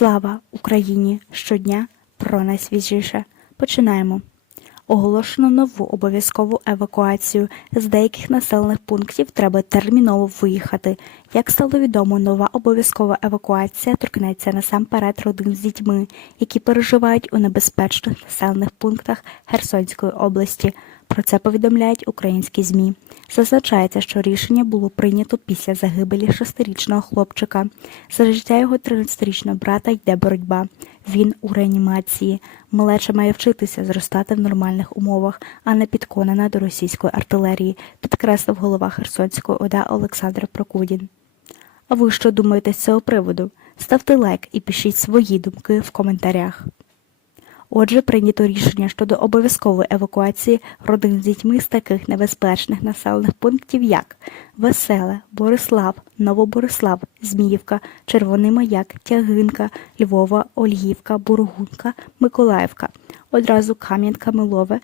Слава Україні! Щодня про найсвіжіше. Починаємо. Оголошено нову обов'язкову евакуацію. З деяких населених пунктів треба терміново виїхати. Як стало відомо, нова обов'язкова евакуація торкнеться насамперед родин з дітьми, які переживають у небезпечних населених пунктах Херсонської області. Про це повідомляють українські ЗМІ. Зазначається, що рішення було прийнято після загибелі шестирічного хлопчика. За життя його 13-річного брата йде боротьба. Він у реанімації. Малеча має вчитися зростати в нормальних умовах, а не підконана до російської артилерії, підкреслив голова Херсонської ОДА Олександр Прокудін. А ви що думаєте з цього приводу? Ставте лайк і пишіть свої думки в коментарях. Отже, прийнято рішення щодо обов'язкової евакуації родин з дітьми з таких небезпечних населених пунктів, як Веселе, Борислав, Новоборислав, Зміївка, Червоний Маяк, Тягинка, Львова, Ольгівка, Бургунка, Миколаївка, одразу Кам'янка, Милове,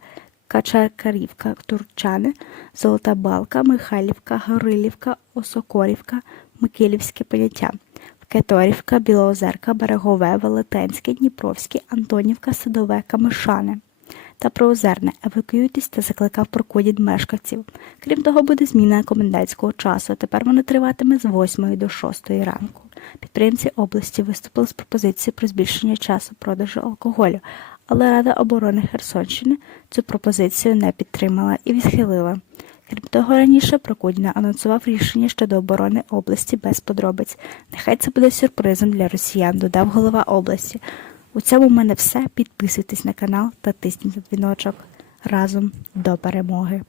Качакарівка, Турчани, Золота Балка, Михайлівка, Горилівка, Осокорівка, Микилівське поняття. Кеторівка, Білоозерка, Берегове, Велетенське, Дніпровське, Антонівка, Садове, Камишане та Проозерне. Евакуюйтесь та закликав Прокудін мешканців. Крім того, буде зміна комендантського часу. Тепер вона триватиме з 8 до 6 ранку. Підприємці області виступили з пропозицією про збільшення часу продажу алкоголю, але Рада оборони Херсонщини цю пропозицію не підтримала і відхилила. Крім того, раніше Прокудіна анонсував рішення щодо оборони області без подробиць. Нехай це буде сюрпризом для росіян, додав голова області. У цьому в мене все. Підписуйтесь на канал та тисніть дзвіночок. Разом до перемоги.